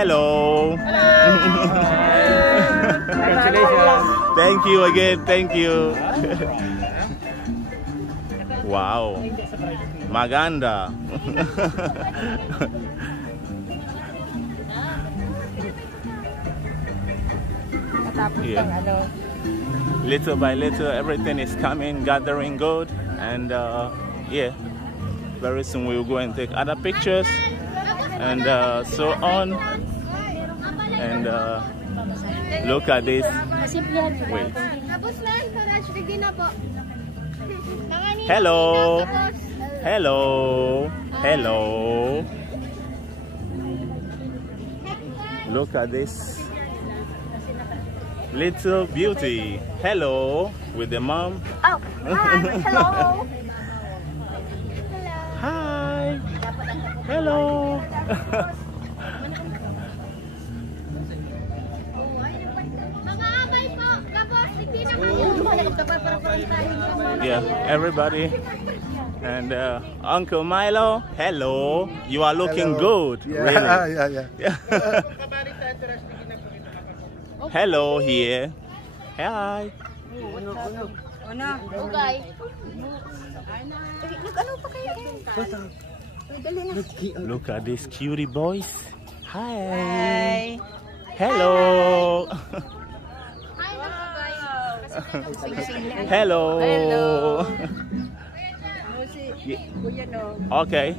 Hello. Congratulations. Thank you again. Thank you. Wow. Maganda. Yeah. Little by little, everything is coming, gathering good, and yeah, very soon we will go and take other pictures and so on. And look at this. Wait. Hello. Hello. Hello. Look at this. Little beauty. Hello with the mom. Oh, hi. Hello. Hi. Hello. Yeah, everybody. And Uncle Milo, hello. You are looking good. Yeah, really. yeah. Hello here. Hi. Look at these cutie boys. Hi. Hello. Hello. Okay.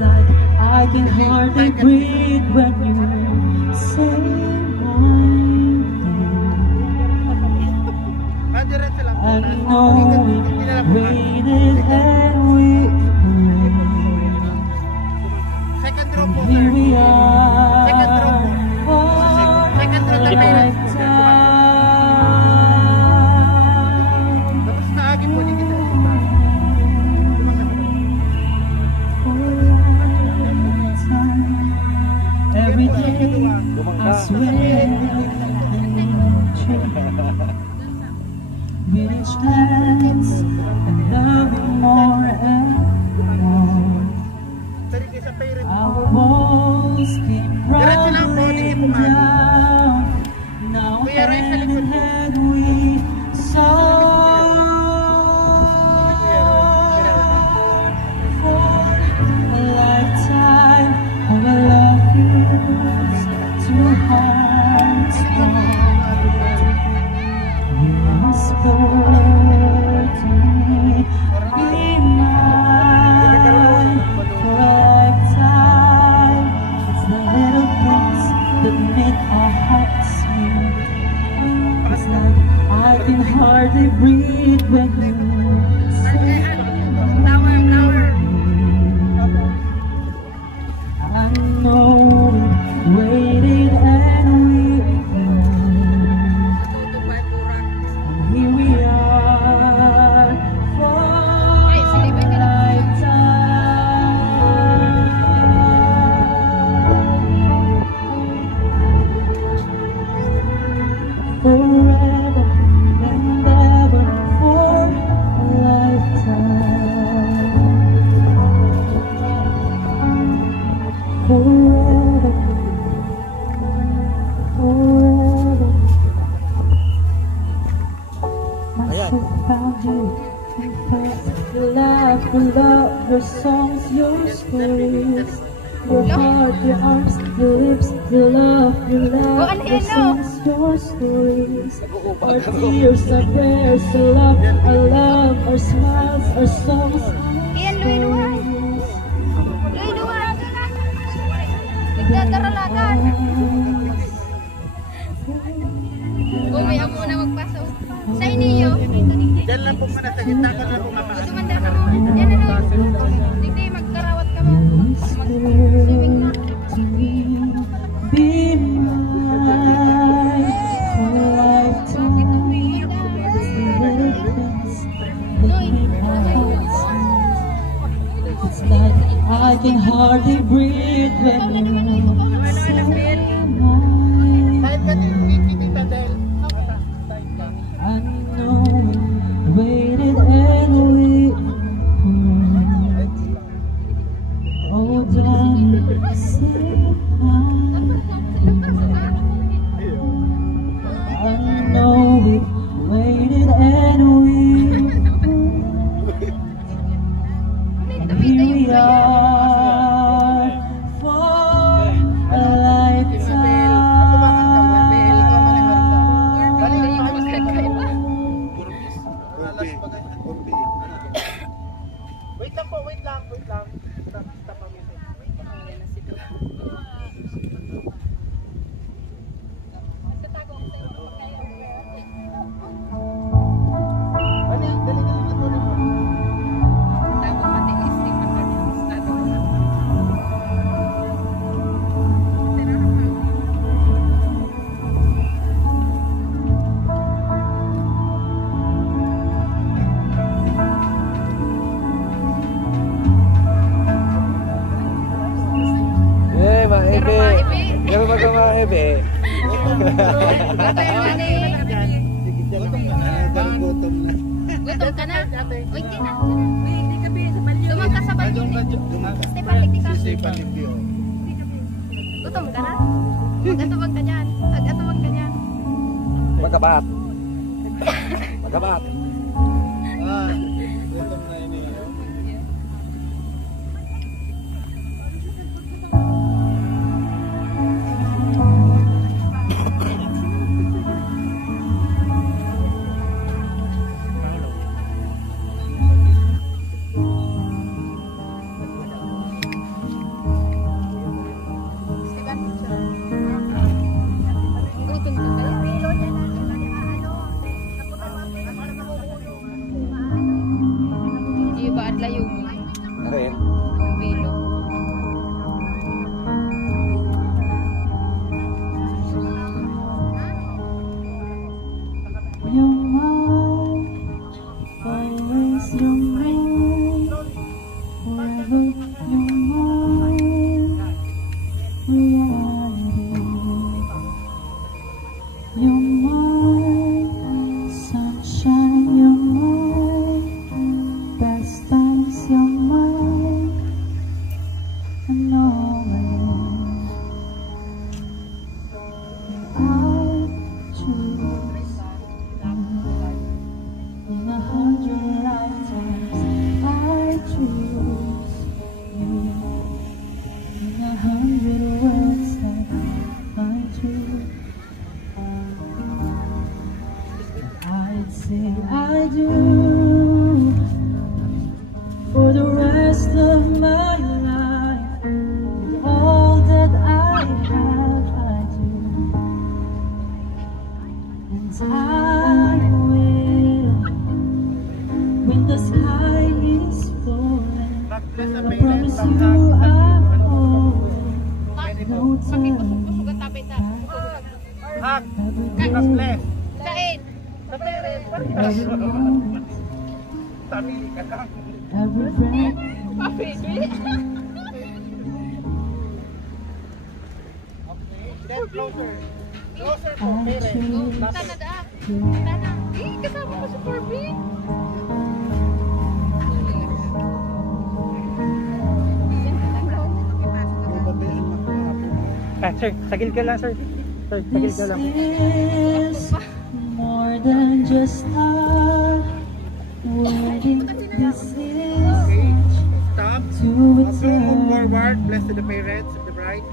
like I can hardly breathe when you say my name. I know we waited and we prayed. Here we are for a lifetime. Every day I swear with each glance I love you more and more. Our walls keep crumbling down. Now hand in hand we soar for a lifetime of love fused to hearts one. You whisper to me, be mine for a lifetime. It's the little things that make our hearts sweet. It's like I can hardly breathe when you say I know we waited and we prayed. Here we are for a lifetime. Forever and ever for a lifetime. Forever, forever. My soul found you. Your laugh, your love, your songs, your stories. Your heart, your arms, your lips, your love, your laugh, your songs, your stories. Our tears, our prayers, our love, our smiles, our songs, our stories. Nagdadaralagan. Umi, ako muna magpasok. Sa inyo. Diyan lang po muna sa gitna ka na pumapasok. Tumanda ka mo. Yan na lang. Sige, magkarawat ka mo. Mag-swimming na. Be mine for a lifetime. It's like I can hardly breathe when you say mine. I know we waited and we prayed. Oh, darling, say mine. I know we waited and we prayed. Here we are for a lifetime. Wait lang po, wait lang. Stop ang music. Dali na po. Garo ba ka mahebe? Gutom na. Gutom ka na? Uy, di na. Dumang ka sa balyon. Stefan, hindi ka. Gutom ka na? Mag-atubag ka dyan. Mag-atubag ka dyan. Magabat. Magabat. Gutom na ini. Rin. Ang bilo. You're mine, always you're mine, forever you're mine, reality. You're mine, sunshine, you're mine, best times you're mine, and always I choose. In 100 lifetimes, I choose you. In 100 words that I choose, I'd say I do for the rest of my life. With all that I have, I do, and I will. When the sky is falling, I promise you I've always no turning back. Every day, Said. every moment, every breath. Then closer. Closer po, I Tere. choose Tana da. you. Tana. Kasama ko si Corby. Sir, sagil ka lang, sir. Sir, sagil This ka lang. is more than just a wedding. This is Stop. to Move return forward. Bless to the parents of the bride.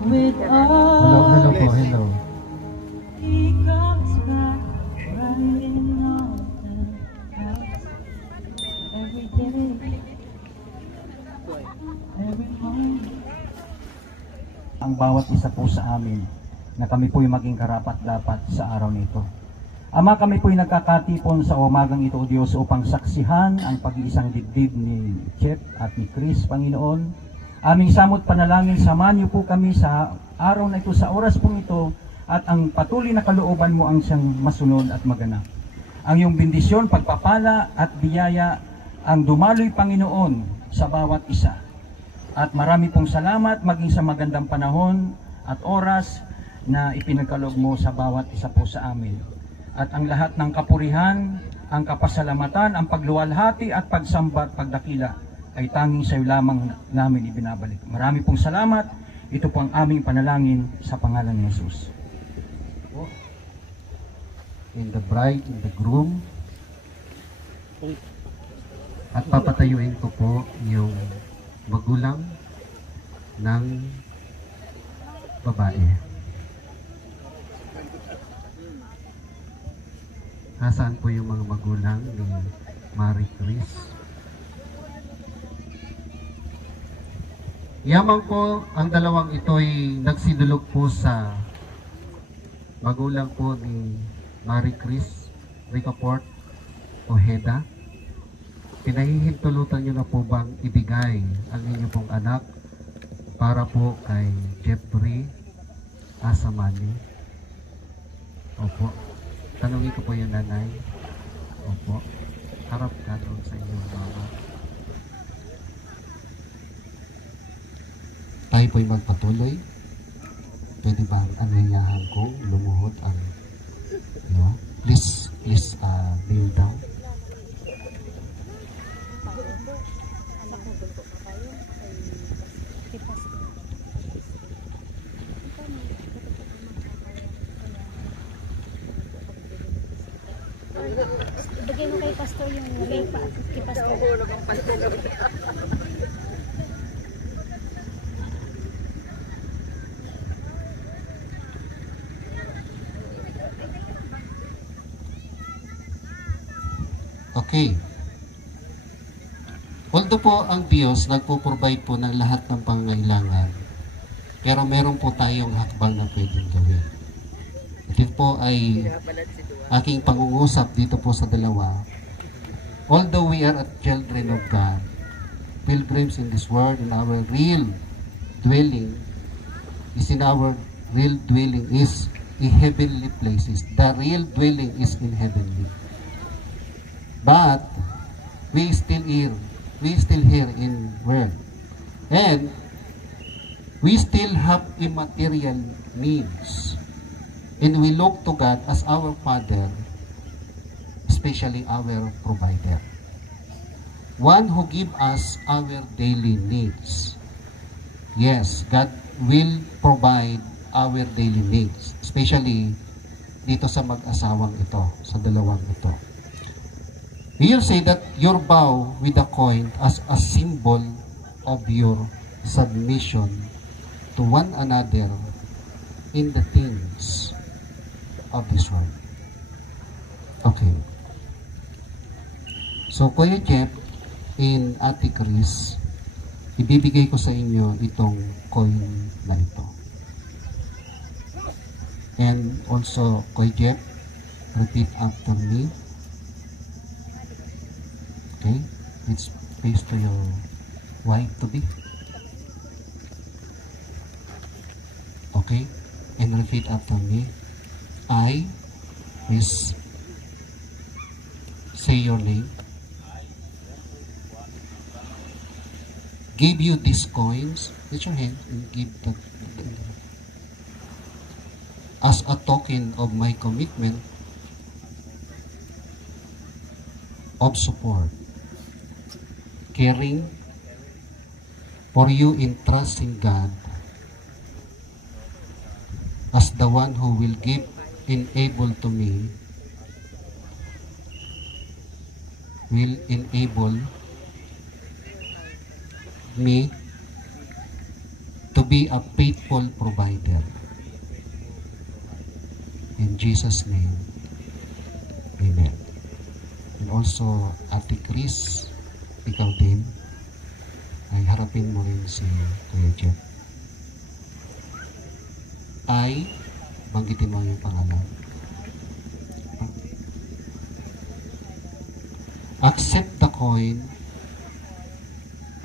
with Hello, hello all. po, hello. He comes back riding on the house every day, every morning. Ang bawat isa po sa amin na kami po'y maging karapat-dapat sa araw nito. Ama, kami po'y nagkakatipon sa umagang ito, O Diyos, upang saksihan ang pag-iisang dibdib ni Chep at ni Chris, Panginoon. Aming samot panalangin, samahan niyo po kami sa araw na ito, sa oras pong ito, at ang patuloy na kalooban mo ang siyang masunod at maganap. Ang iyong bendisyon, pagpapala at biyaya ang dumaloy, Panginoon, sa bawat isa. At marami pong salamat maging sa magandang panahon at oras na ipinagkaloob mo sa bawat isa po sa amin. At ang lahat ng kapurihan, ang kapasalamatan, ang pagluwalhati at pagsamba at pagdakila ay tanging sa iyo lamang namin ibinabalik. Marami pong salamat. Ito po ang aming panalangin sa pangalan ni Jesus. In the bride, in the groom. At papatayuin ko po yung magulang ng babae. Nasaan po yung mga magulang ni Marie Chris? Yamang po ang dalawang ito'y nagsidulog po sa magulang po ni Marie Chris Ricaport Ojeda. Pinahihintulutan nyo na po bang ibigay ang inyong pong anak para po kay Jeffrey Asamani? Opo. Tanungin ko po yung nanay. Opo. Harap ka doon sa inyong mama. Tayo po'y magpatuloy. Pwede ba anyayahan ko lumuhod ang no? Please kneel down. Ibigay mo kay pastor yung ring pa kay pastor. Okay. Although po ang Diyos nagpo-provide po ng lahat ng pangangailangan, pero meron po tayong hakbang na pwedeng gawin. Ito po ay aking pangungusap dito po sa dalawa. Although we are children of God, pilgrims in this world, and our real dwelling is in heavenly places. The real dwelling is in heavenly. But we still here in world, and we still have immaterial needs, and we look to God as our Father, especially our provider, one who gives us our daily needs. Yes, God will provide our daily needs, especially dito sa mag-asawang ito, sa dalawang ito. We'll say that your bow with a coin as a symbol of your submission to one another in the things of this world. Okay. So, Kuya Jeff, in Ate Chris, ibibigay ko sa inyo itong coin na ito. And also, Kuya Jeff, repeat after me. Okay? It's face to your wife-to-be. Okay? And repeat after me. I, Miss, say your name. Give you these coins. Raise your hand and give that as a token of my commitment of support, caring for you in trusting God as the one who will give enable me to be a faithful provider. In Jesus' name, amen. And also, Ate Chris, ikaw din, ay harapin mo rin si Kuya Jeff. I, banggitin mo yung pangalan. Accept the coin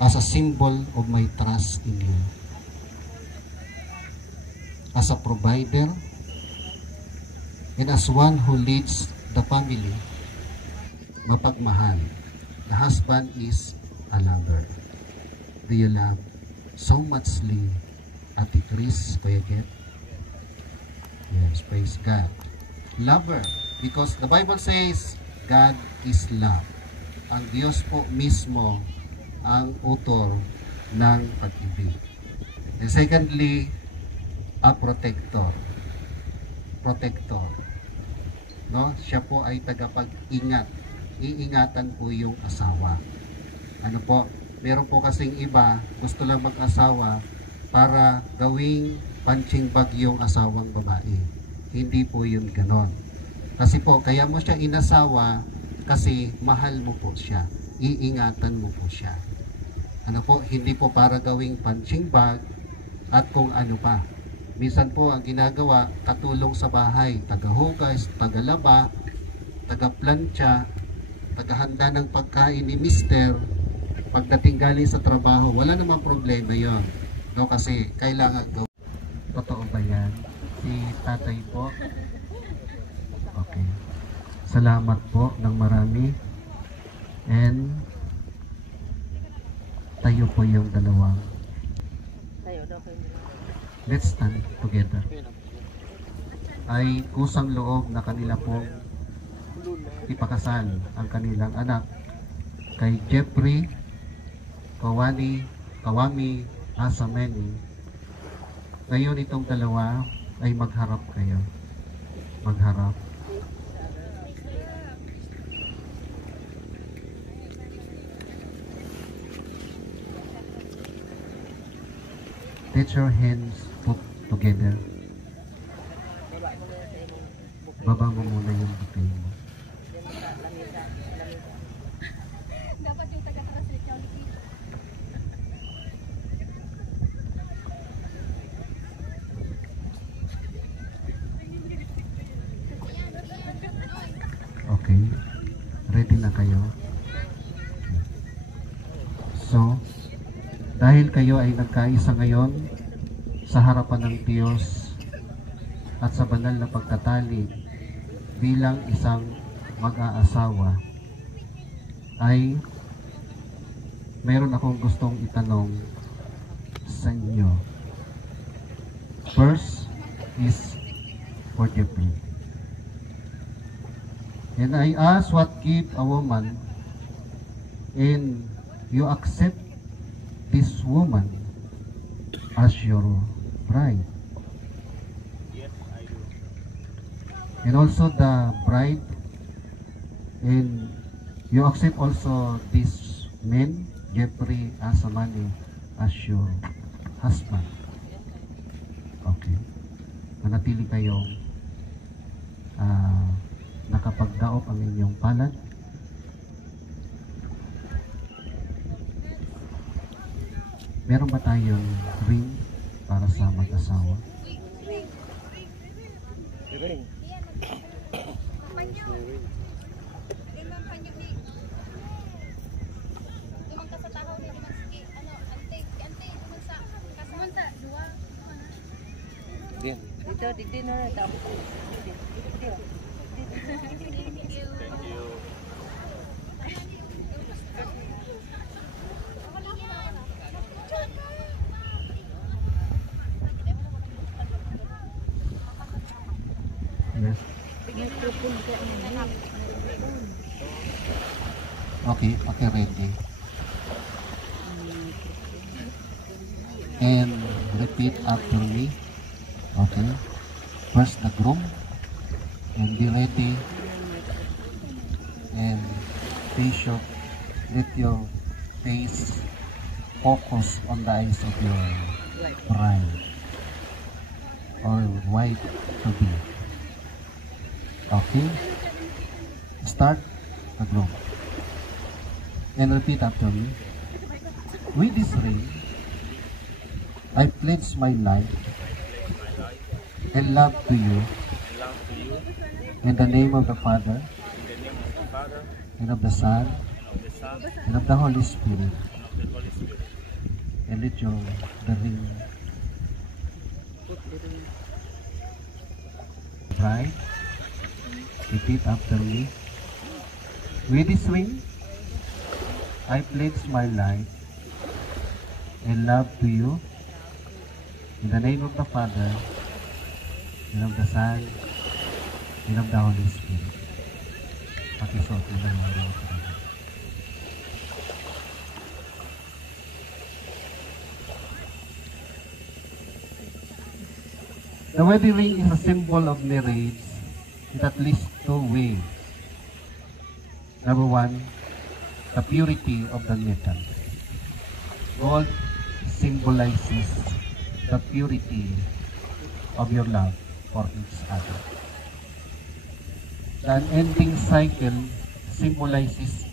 as a symbol of my trust in you. As a provider, and as one who leads the family, mapagmahal. The husband is a lover. Do you love so muchly Ate Chris, Kuya Jeff? Yes, praise God. Lover, because the Bible says God is love. Ang Diyos po mismo ang author ng pag-ibig. And secondly, a protector. Protector. No? Siya po ay tagapag-ingat. Iingatan po yung asawa. Ano po? Meron po kasing iba, gusto lang mag-asawa para gawing punching bag yung asawang babae. Hindi po yun ganon. Kasi po, kaya mo siya inasawa kasi mahal mo po siya. Iingatan mo po siya. Ano po? Hindi po para gawing punching bag at kung ano pa. Minsan po ang ginagawa, katulong sa bahay, tagahugas, tagalaba, tagaplantsa, tagahanda ng pagkain ni Mister, pagdating galing sa trabaho, wala namang problema yon. No, kasi kailangan gawin. Totoo ba yan? Si tatay po? Okay. Salamat po ng marami. And tayo po yung dalawang. Let's stand together. Ay kusang loob na kanila pong ipakasal ang kanilang anak kay Jeffrey Kawami Asameni. Ngayon itong dalawa ay magharap kayo. Magharap. Let your hands put together. Baba mo muna yung butay mo. Dapat yung taga-translate niya ulit. Okay. Ready na kayo? So, dahil kayo ay nagkaisa ngayon sa harapan ng Diyos at sa banal na pagtatali bilang isang mag-aasawa, ay meron akong gustong itanong sa inyo. First is for Jeffrey. And I ask, what give a woman, and you accept this woman as your bride? Yes, I do. And also the bride, and you accept also this man, Jeffrey Asamani, as your husband. Okay. Manatili kayong nakapagdaop ang inyong palad. Meron ba tayong ring para sa mag-asawa? Dito, dito na tapos. Thank you. Yes. Okay, okay, ready. And repeat after me. Okay. First the groom, and be ready. And Bishop, let your face focus on the eyes of your bride or wife to be. Okay. Start the groom. And repeat after me. With this ring, I pledge my life and love to you, in the name of the Father, and of the Son, and of the Holy Spirit. And let the ring. Right? Repeat after me. With this ring, I pledge my life and love to you, in the name of the Father, and of the Son, and of the Holy Spirit. Pakisuot mo na yung ring. The wedding ring is a symbol of marriage in at least two ways. Number one, the purity of the metal. Gold symbolizes the purity of your love for each other. The unending cycle symbolizes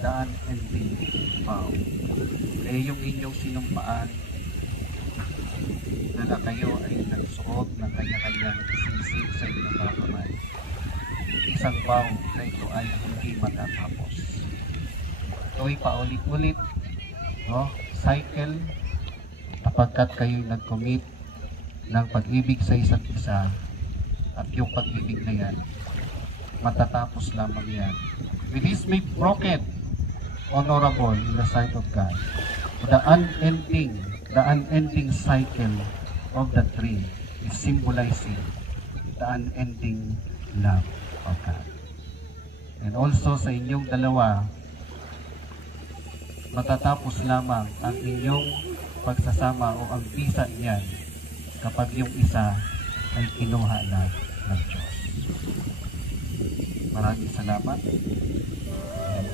the unending vow. Kaya yung inyong sinumpaan na kayo ay nagsuot ng kanya-kanyang singsing sa inyong mga kamay. Isang vow na ito ay hindi matatapos. Ito ay paulit-ulit, no? Cycle, kapagkat kayo'y nag-commit ng pag-ibig sa isa't isa, at yung pag-ibig na yan, matatapos lamang yan. With this may broken, honorable in the sight of God. The unending cycle of the tree is symbolizing the unending love of God. And also sa inyong dalawa, matatapos lamang ang inyong pagsasama o ang bisa niyan kapag yung isa ay kinuha na ng Diyos. Maraming salamat. And